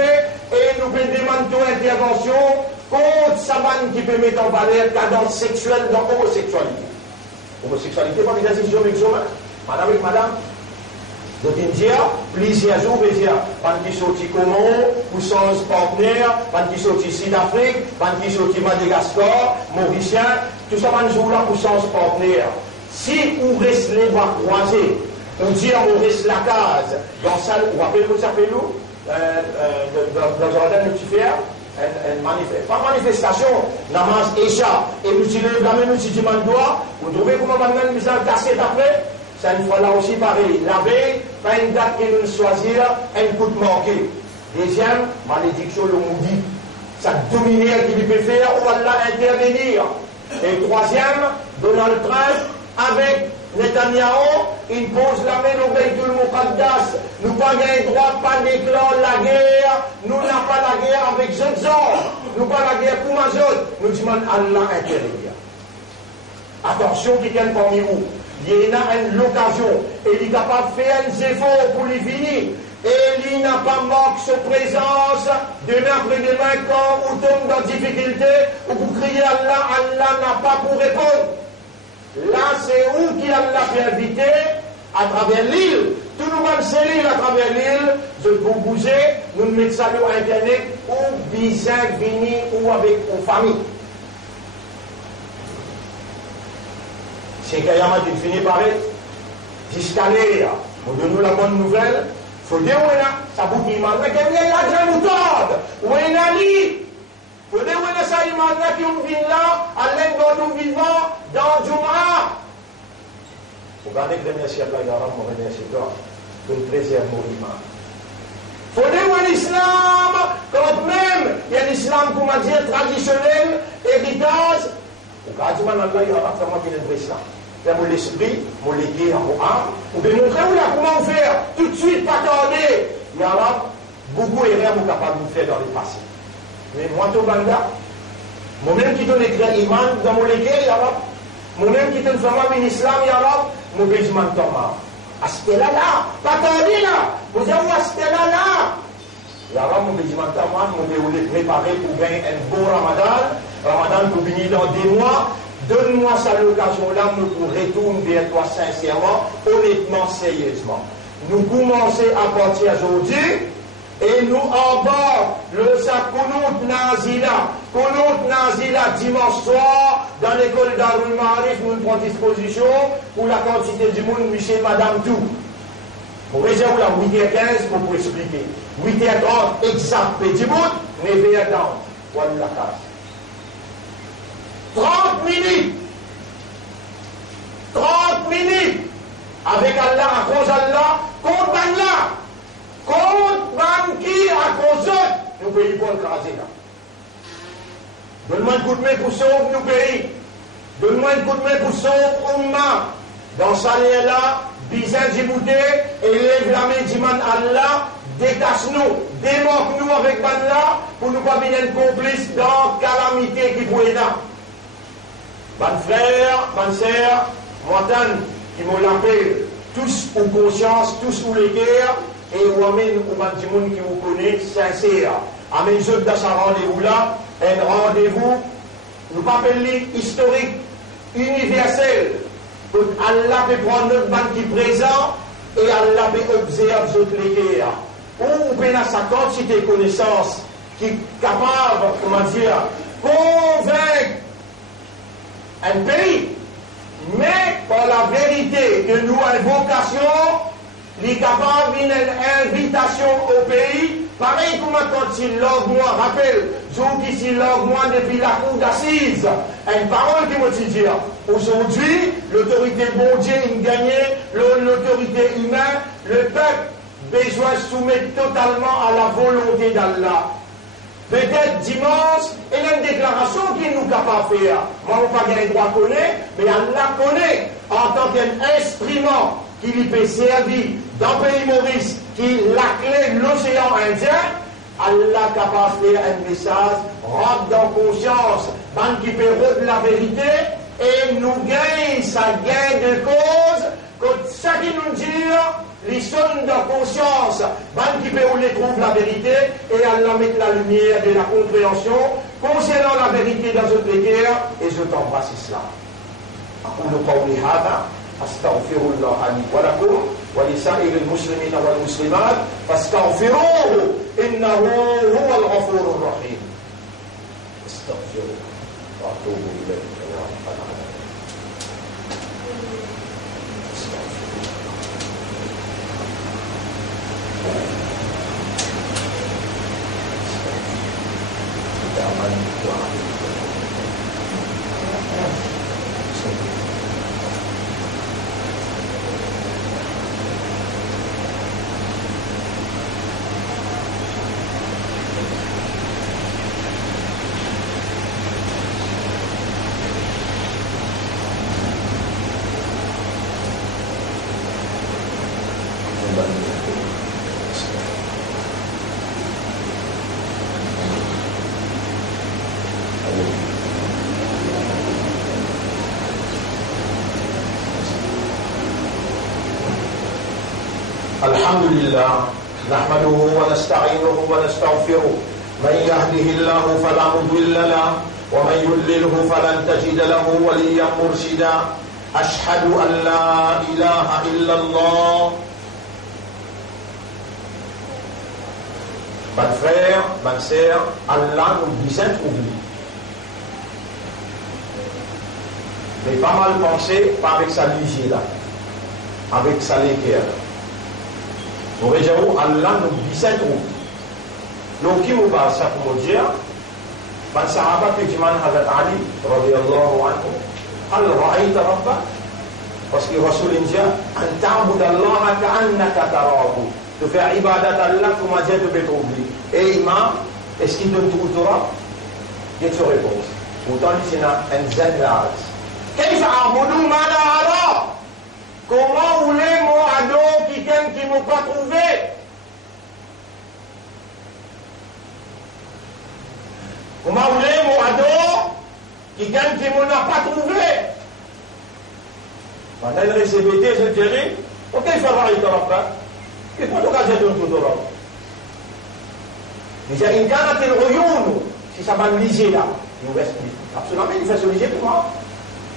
et nous demandons une intervention contre Saman qui peut mettre en valeur la cadence sexuelle dans l'homosexualité. L'homosexualité, pas une décision d'examen. Madame et madame, de India, plusieurs jours, quand ils sont comment, ou sans partenaire, quand ils sont ici d'Afrique, quand ils sont Madagascar, Mauricien, tout ça, quand ils sont là pour sans partenaire. Si vous restez les bras croisés, on dit on reste la case, dans ça, vous rappelez comment ça s'appelle nous dans le jardin de Tiffer, pas manifestation, namaz Echa, et nous tirons la main, nous tirons le doigt, vous trouvez comment maintenant nous allons casser après? C'est une fois là aussi pareil. La veille, pas une date que nous choisir, un coup de manqué. Deuxième, malédiction, le maudit. Ça domine qui lui peut faire ou Allah intervenir. Et troisième, Donald Trump, avec Netanyahu, il pose la main au Beitul Muqaddas. Nous pas gain droit, pas déclare la guerre. Nous n'avons pas la guerre avec Zedzor. Nous pas la guerre pour Mazot. Nous demandons Allah intervenir. Attention qui viennent parmi vous. Il y a l'occasion et il est capable de faire un effort pour les finir. Et il n'a pas manque sa présence demain après-demain quand vous tombez dans difficulté ou vous criez Allah, Allah n'a pas pour répondre. Là, c'est où qui Allah peut inviter à travers l'île. Tout le monde sait l'île à travers l'île. Je vous bouger, nous mettons ça sur Internet ou bizarre, vini ou avec une famille. C'est qu'il y a qui finit par être discalé. On donne nous la bonne nouvelle. Il faut dire où est là. Ça vous dit, mais qu'il y a la grande moutarde. Où est là, il faut dire où est là, ça, il m'a dit qu'on vient là, à l'aide de nous vivants, dans Juma. Vous regardez que le siècle, il y a un moment de toi, pour préserver mon imam. Il faut dire où est l'islam, quand même, il y a l'islam, comment dire, traditionnel, héritage. Vous regardez, il y a un moment qui est un islam. Mon l'esprit, mon légué en âme, on peut montrer où là, comment faire, tout de suite, pas tarder. Il y a là, beaucoup d'erreurs sont capables de faire dans le passé. Mais moi, tout banda, moi-même qui donne écrit iman dans mon légué, il y a là, moi-même qui donne femme en islam, il y a là, mon béjement de Thomas. À ce là, pas tarder là, vous avez où à ce là. Il y a là, mon béjement de Thomas, mon béjement préparé pour gagner un beau Ramadan pour venir dans 2 mois. Donne-moi ça l'occasion-là pour retourner vers toi sincèrement, honnêtement, sérieusement. Nous commençons à partir d'aujourd'hui et nous embarquons le Sakunut Nazila. Kunut Nazila dimanche soir dans l'école d'Arul Ma'arif. Nous prenons disposition pour la quantité du monde, monsieur, madame, tout. Pour réserver la 8h15 pour vous expliquer. 8h30 exact, petit bout, 9h dans. Voilà la case. 30 minutes. 30 minutes. Avec Allah, à cause Allah, contre Allah. Contre man qui, à cause d'autres, nous payons pour le craser là. Donne-moi un coup de main pour sauver nos pays. Donne-moi un coup de main pour sauver Oumma. Dans ça là, Bizan Djibouti, élève la main d'Iman Allah, détache-nous, démarque-nous avec Allah, pour nous pas venir complice dans la calamité qui pourrait là. Mon frère, mon sœur, moi, qui m'ont l'appel, tous aux conscience, tous aux les guerres, et ou amène au monde qui vous connaît, sincère. Amène je dans ce rendez-vous-là, un rendez-vous, nous pas appeler historique, universel. Donc Allah peut prendre notre bande qui est présent, et Allah peut observer toutes les guerres. Ou on peut avoir sa quantité de connaissances, qui est capable, comment dire, convaincre un pays, mais par la vérité que nous avons vocation, il est capable d'une invitation au pays Pareil comme quand il log moi, rappelle, je qui s'il log moi depuis la cour d'assises, une parole qui me dit aujourd'hui, l'autorité bon Dieu il gagnait, l'autorité humaine, le peuple besoin de soumettre totalement à la volonté d'Allah. Peut-être dimanche, il y a une déclaration qu'il nous capable de faire. Moi, on n'a pas le droit de connaître, mais Allah connaît en tant qu'instrument qui lui peut servir dans le pays Maurice, qui est la clé de l'océan Indien. Allah est capable de faire un message, rentre dans conscience, ban qui peut de la vérité, et nous gagne sa gain de cause, que ça qui nous dit, les sonnes de conscience, ban qui peut où les trouve la vérité, et Allah met la lumière de la compréhension concernant la vérité dans notre guerre, et je t'embrasse islam. أقول قولي هذا أستغفر الله لي ولكم ولسائر المسلمين والمسلمات فاستغفروه إنه هو الغفور الرحيم. استغفروه وأتوب إليه يا رب العالمين. الحمد لله نحمده ونستعينه ونستغفره من يهده الله فلا مضل له ومن يضلله فلن تجد له وليا مرشدا أشهد أن لا إله إلا الله. Mes frères, mes sœurs, Allah nous disait oublie. Mais pas mal pensé, pas avec sa ligie là, avec sa léguère. Nous réjouissons Allah nous disait oublie. Donc qui vous parle ça pour dire, من صحابة جمان حضرت علي رضي الله عنه هل رأيت ربك؟ parce que Rasul dit أن تعبد الله كأنك تراه. Tu fais ibadat Allah comme Dieu te peut oublier. Et imam, est-ce qu'il donne tout au Torah? Quelle est sa réponse? Pourtant, il y a un zen là. كيف أعبد ما لا أرى? Comment voulez-vous adorer quelqu'un qui ne m'a pas trouvé? Comment voulez-vous adorer quelqu'un qui ne m'a pas trouvé? Pendant le RCBT, je dirais, ok, il faut voir le Torah. Et pour tout cas, j'ai donné tout Torah. Mais j'ai une canne à tel royaume, si ça va me liser là, il nous reste absolument, il fait se liser pour moi.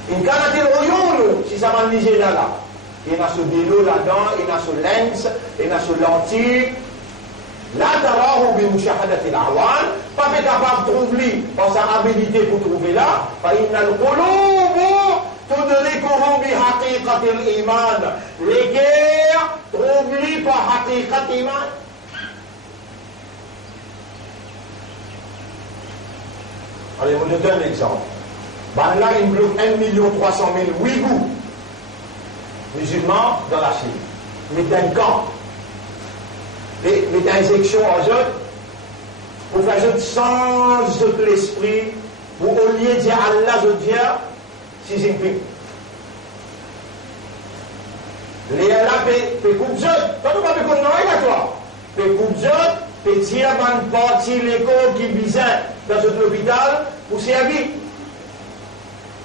Une canne à tel royaume, si ça va me liser là. Il y a ce vélo là-dedans, il y a ce lens, il y a ce lentille. Là, t'as vu mushahadati al-awan, pas capable de trouver par sa habilité pour trouver là, فإن القلوب تدركهم بحقيقة الإيمان. Les guerres trouvent par حقيقة الإيمان. Allez, on nous donne un exemple. Ben là, il bloque 1 300 000 Ouïghours musulmans dans la Chine. Mais d'un camp. Mais d'injection en eux, pour faire je sans l'esprit, pour au lieu de dire Allah, je dis Xi Jinping. Les Allah peut couper jeu. Quand on va me connaître, à toi. Peut couper jeu, peut tirer une partie de l'école qui visait dans cet hôpital pour servir.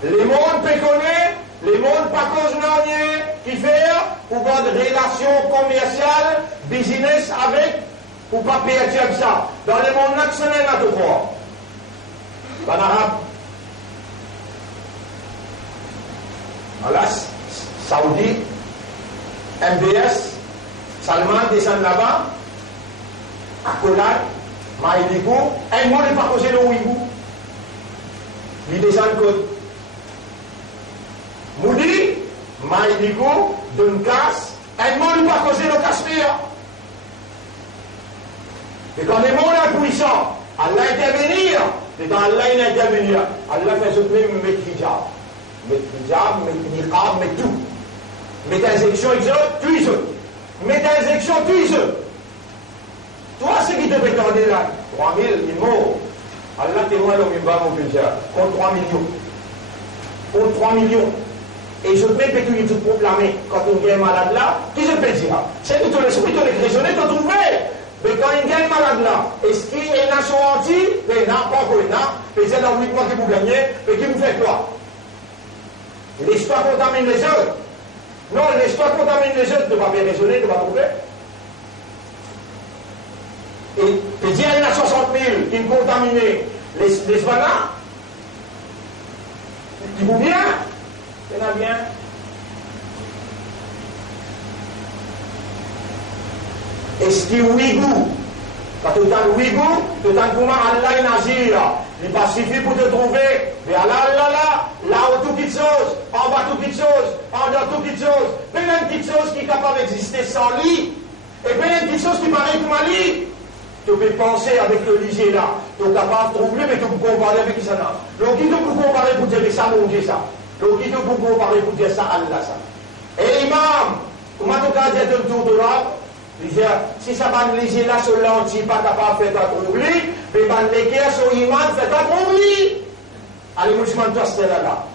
Les mondes peut connaître. Les mondes pas cause rien qui fait pour avoir des relations commerciales, business avec, pour pas payer comme ça. Dans les mondes nationaux, là, tout fort. En arabe. Voilà, Saoudi, MBS, Salman descend là-bas, à Kolat, Maïdiko, un monde n'est pas causé le Ouïghour. Il descend côte. Moudi, Maïdiko, Dunkas, un monde n'est pas causé le Cachemire. Et quand les mondes impuissants, Allah intervenir, et quand Allah intervenir, Allah fait ce même mettre hijab, mettre niqab, mettre tout. Mettre injection, tu es mettre injection, tu es toi, ce qui te fait tendre là, 3000, il mort. Allah témoigne au minbar mon plaisir, contre 3 millions. Contre 3 millions. Et je peux que tu proclamer, quand on est malade là, qui se peut dire? C'est que ton esprit, ton raisonné, te trouver. Mais quand il est malade là, est-ce qu'il est nation anti? Mais non, pas que non. Mais c'est dans 8 mois que vous gagnez, mais qui vous fait quoi? L'histoire contamine les autres. Non, l'histoire contamine les autres, tu ne vas pas bien raisonner, tu ne vas pas trouver. Et tu dis, il y en a 60 000 qui ont contaminé les Svana. Tu vous bien? Il y en a bien. Est-ce qu'il y a Ouïghour? Quand tu as Ouïghour, tu as comment Allah est Nazir. Il n'est pas suffit pour te trouver. Mais là où tout quelque chose, en bas tout quelque chose, en dehors tout quelque chose. Mais même quelque chose qui est capable d'exister sans lit. Et bien quelque chose qui paraît comme un lit. Tu peux penser avec le lycée là. Tu es capable de trouver, mais tu peux comparer avec qui ça n'a. Donc il faut comparer pour dire ça, mon Dieu ça. Donc il faut comparer pour dire ça, Allah ça. Et imam, comment tu as dit de tour de l'ordre? Si ça va léger là sur l'anti, pas capable de faire ta troubli, mais va léguer sur l'imam, fait ta troubli. Allez, moi je m'en tosse là.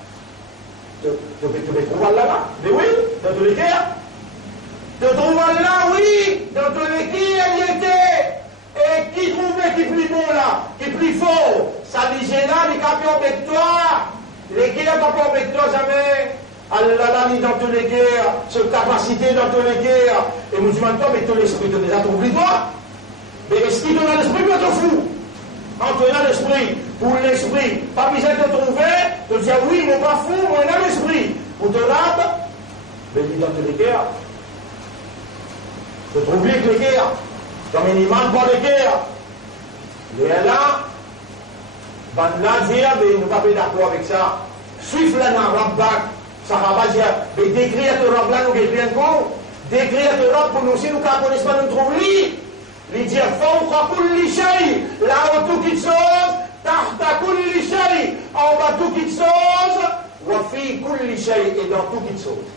Tu peux trouver là-bas? Mais oui, dans tous les cas. Tu trouves là, oui, dans tous les cas, il était. Et qui trouvait qui est plus bon là, qui est plus fort? Ça léger là, les capions avec toi. Les guerres n'ont pas avec toi jamais. Allah dit dans toutes les guerres, cette capacité dans toutes les guerres. Et nous disons, mais ton esprit te déjà trouvé toi. Mais est-ce qu'il te donne l'esprit ou te fou? Quand tu as l'esprit, pour l'esprit, pas besoin de te trouver, te dire oui, mon pas fou, moi on a l'esprit. Pour te rendre, mais il dit dans toutes les guerres. Te trouver avec les guerres. Comme il n'y manque pas de guerre. Et là, ben là, dire, mais nous ne sommes pas d'accord avec ça. Suivre la Rabbak. Ça va dire, mais décrire le Rabb là, nous décrire encore. Décrire le Rabb pour nous aussi, nous ne connaissons pas notre trouver. Il dit, Fawqa kulli shay, là où tout quelque chose, tahta kulli shay, en bas tout quelque chose, wa fi kulli shay, et dans tout quelque chose.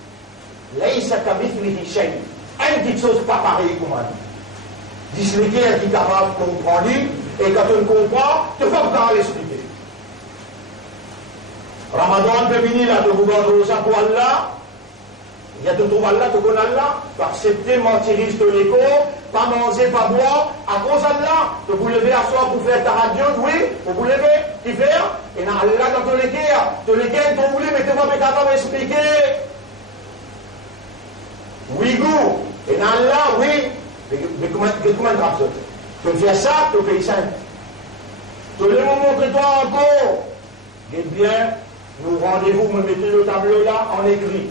Laysa kamithlihi shay. Une petite chose pas pareille comme on dit. Dis-le qui est capable de comprendre, et quand on comprend, tu ne faut pas l'expliquer. Ramadan peut venir là, tu regardes ça pour Allah. Il y a de trouver Allah, tu connais Allah. Tu accepter, mentiriste de l'écho, pas manger, pas boire, à cause d'Allah. Tu vous lever à soi pour faire ta radio, oui, pour vous lever, qui faire. Et dans Allah, dans tous les guerres, tu voulez, mais tu ne vas pas capable d'expliquer. Oui, goût. Et dans Allah, oui. Mais comment tu tu fais ça, tu fais ça. Tu veux me montrer toi encore. Eh bien, nous rendez-vous, me mettez le tableau là en écrit.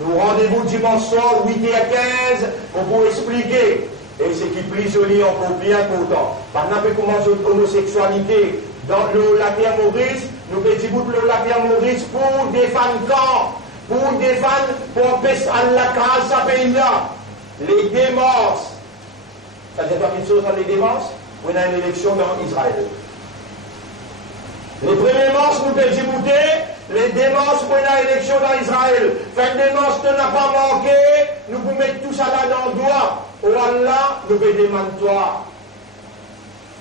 Nous rendez-vous dimanche soir, 8h15, pour vous expliquer. Et ce qui plie joli encore bien content. Maintenant, on commence l'homosexualité dans le lac Maurice. Nous faisons le lac Maurice pour défendre quand? Pour défendre, pour empêcher Allah grâce à pays là. Les démences. Ça veut dire quelque chose dans les démences? On a une élection dans Israël. Les premiers manches nous faisons débouter, les démences pour une élection dans Israël. Fait démences ne n'a pas manqué, nous vous mettons tout ça là dans le doigt. Oh Allah, nous vous demandons toi.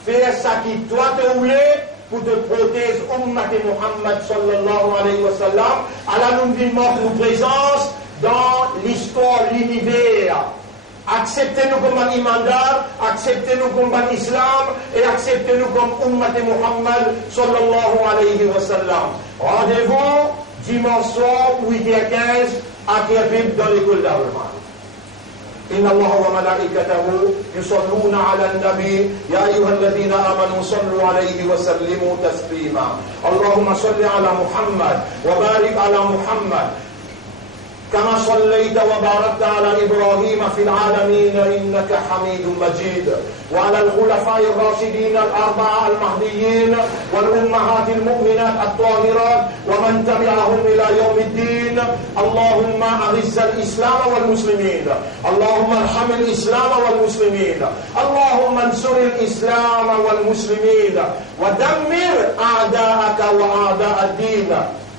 Fais ça qui toi te voulais pour te protéger Ummat Muhammad sallallahu alayhi wa sallam. Allah nous dit notre présence dans l'histoire, l'univers. Acceptez-nous comme un imandar, acceptez-nous comme un islam et acceptez-nous comme Ummat Muhammad sallallahu alayhi wa sallam. Rendez-vous dimanche soir 8h15 à Kirbib dans l'école d'Arulman. إن الله وملائكته يصلون على النبي يا أيها الذين آمنوا صلوا عليه وسلموا تسليما اللهم صل على محمد وبارك على محمد كما صليت وباركت على إبراهيم في العالمين إنك حميد مجيد وعلى الخلفاء الراشدين الأربعة المهديين والأمهات المؤمنات الطاهرات ومن تبعهم إلى يوم الدين. اللهم أعز الإسلام والمسلمين، اللهم ارحم الإسلام والمسلمين، اللهم انصر الإسلام والمسلمين ودمر أعداءك وأعداء الدين.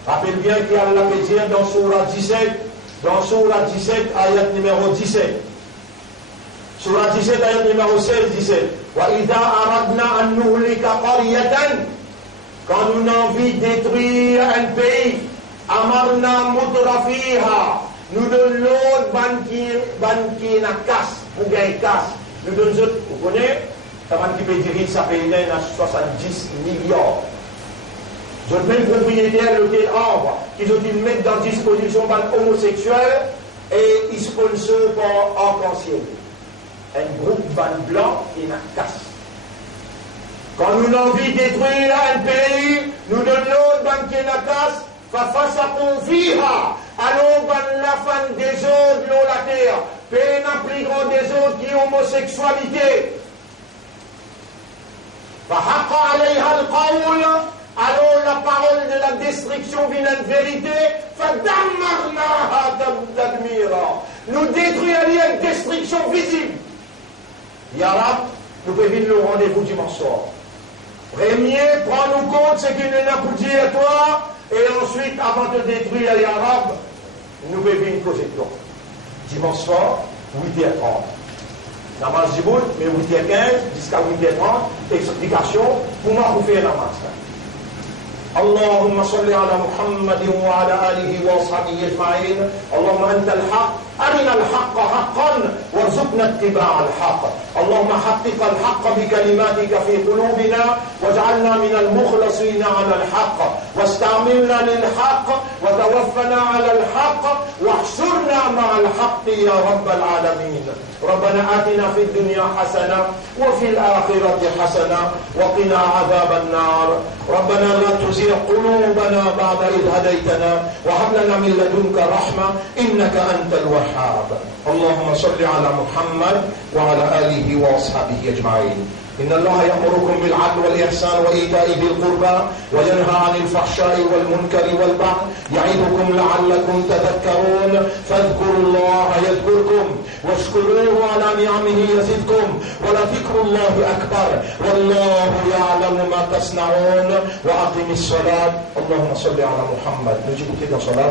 Rappelle bien qu'il y a Allah qui dit dans Surah 17, ayat numéro 17. Surah 17, ayat numéro 16-17. وَإِذَا أَرَدْنَا أَن نُهْلِكَ قَرْيَةً, quand nous avons envie de détruire un pays, أَمَرْنَا مُتْرَفِيهَا, nous donnons l'autre ban qui n'a casse, pour gagner casse. Nous donnons l'autre, vous connaissez, ça va qui peut diriger sa pays à 70 milliards. Je même propriétaire de l'hôtel Ambre, qu'ils ont dû mettre dans disposition par homosexuels et ils sponsorent par arc-en-ciel. Un groupe ban blanc et une casse. Quand nous avons envie de détruire un pays, nous donnons l'autre ban qui est la casse, face à confiha, allons ban la fin des autres de la terre, peine à plus grand des autres qui ont homosexualité. فحق عليها القول, alors la parole de la destruction vient en vérité. Nous détruisons une destruction visible. Ya Rab, nous pouvons venir au rendez-vous dimanche soir. Premier, prends-nous compte ce qu'il nous a pour dire à toi, et ensuite, avant de détruire Ya Rab, nous pouvons venir causer de toi. Dimanche soir, 8h30. Namaz Jibout, mais 8h15 jusqu'à 8h30, explication pour moi pour faire la namaz. اللهم صل على محمد وعلى آله وصحبه أجمعين. اللهم أنت الحق، أرنا الحق حقا وارزقنا اتباع الحق. اللهم حقق الحق بكلماتك في قلوبنا واجعلنا من المخلصين على الحق، واستعملنا للحق وتوفنا على الحق واحشرنا مع الحق يا رب العالمين. ربنا آتنا في الدنيا حسنة وفي الآخرة حسنة وقنا عذاب النار. ربنا لا تزغ قلوبنا بعد إذ هديتنا وهب لنا من لدنك رحمة إنك أنت الوهاب. اللهم صل على محمد وعلى آله وأصحابه أجمعين. إن الله يأمركم بالعدل والإحسان وإيتاء ذي القربى وينهى عن الفحشاء والمنكر والبغي يعظكم لعلكم تذكرون. فاذكروا الله يذكركم واشكروه على نعمه يزدكم ولذكر الله أكبر والله يعلم ما تصنعون. وأقم الصلاة. اللهم صل على محمد. نجيب كده صلاة.